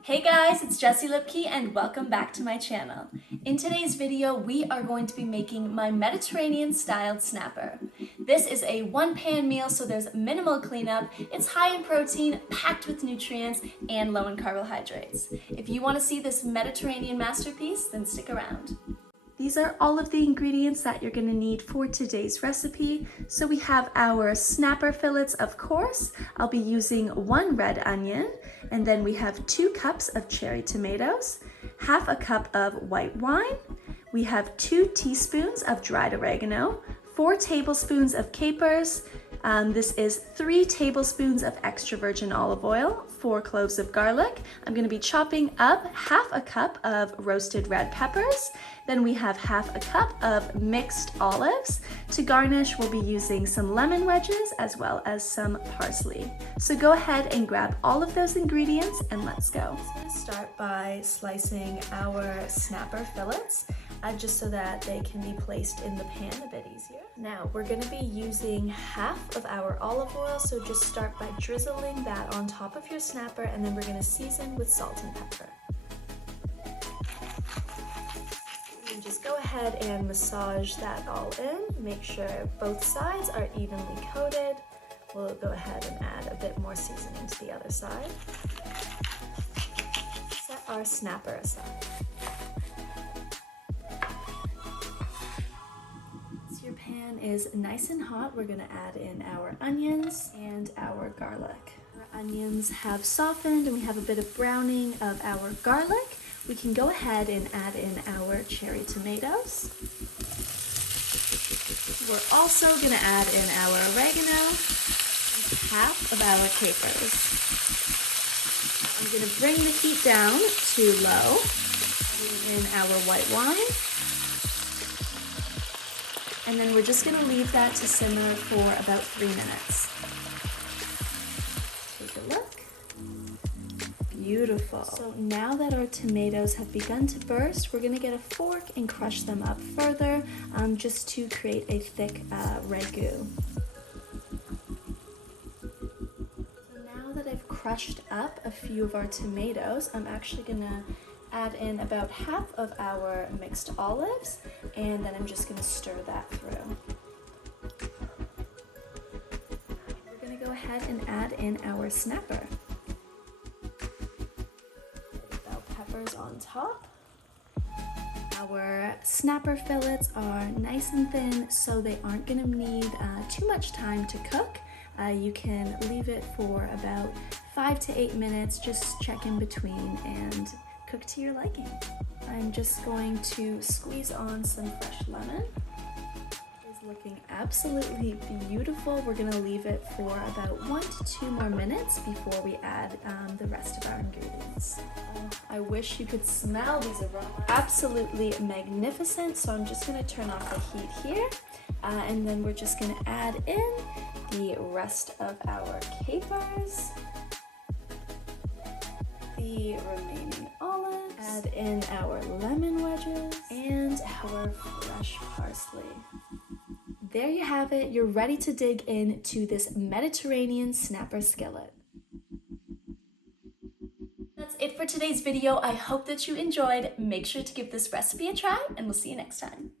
Hey guys, it's Jessie Lipke and welcome back to my channel. In today's video, we are going to be making my Mediterranean styled snapper. This is a one-pan meal, so there's minimal cleanup. It's high in protein, packed with nutrients, and low in carbohydrates. If you want to see this Mediterranean masterpiece, then stick around. These are all of the ingredients that you're going to need for today's recipe. So we have our snapper fillets, of course. I'll be using 1 red onion, and then we have 2 cups of cherry tomatoes, half a cup of white wine. We have 2 teaspoons of dried oregano, 4 tablespoons of capers. This is 3 tablespoons of extra virgin olive oil, 4 cloves of garlic. I'm going to be chopping up half a cup of roasted red peppers. Then we have half a cup of mixed olives. To garnish, we'll be using some lemon wedges as well as some parsley. So go ahead and grab all of those ingredients and let's go. I'm going to start by slicing our snapper fillets, just so that they can be placed in the pan a bit easier. Now we're going to be using half of our olive oil, so just start by drizzling that on top of your snapper, and then we're going to season with salt and pepper. And just go ahead and massage that all in. Make sure both sides are evenly coated. We'll go ahead and add a bit more seasoning to the other side. Set our snapper aside. Your pan is nice and hot, we're going to add in our onions and our garlic. Our onions have softened and we have a bit of browning of our garlic. We can go ahead and add in our cherry tomatoes. We're also going to add in our oregano and half of our capers. I'm going to bring the heat down to low. Add in our white wine. And then we're just going to leave that to simmer for about 3 minutes. Take a look. Beautiful. So now that our tomatoes have begun to burst, we're going to get a fork and crush them up further, just to create a thick ragu. So now that I've crushed up a few of our tomatoes, I'm actually going to add in about half of our mixed olives, and then I'm just going to stir that through. We're going to go ahead and add in our snapper. Bell peppers on top. Our snapper fillets are nice and thin, so they aren't going to need too much time to cook. You can leave it for about 5 to 8 minutes, just check in between and cook to your liking. I'm just going to squeeze on some fresh lemon. It's looking absolutely beautiful. We're gonna leave it for about 1 to 2 more minutes before we add the rest of our ingredients. I wish you could smell these aromas. Absolutely magnificent. So I'm just gonna turn off the heat here, and then we're just gonna add in the rest of our capers, the remaining olives, add in our lemon wedges, and our fresh parsley. There you have it. You're ready to dig into this Mediterranean snapper skillet. That's it for today's video. I hope that you enjoyed. Make sure to give this recipe a try, and we'll see you next time.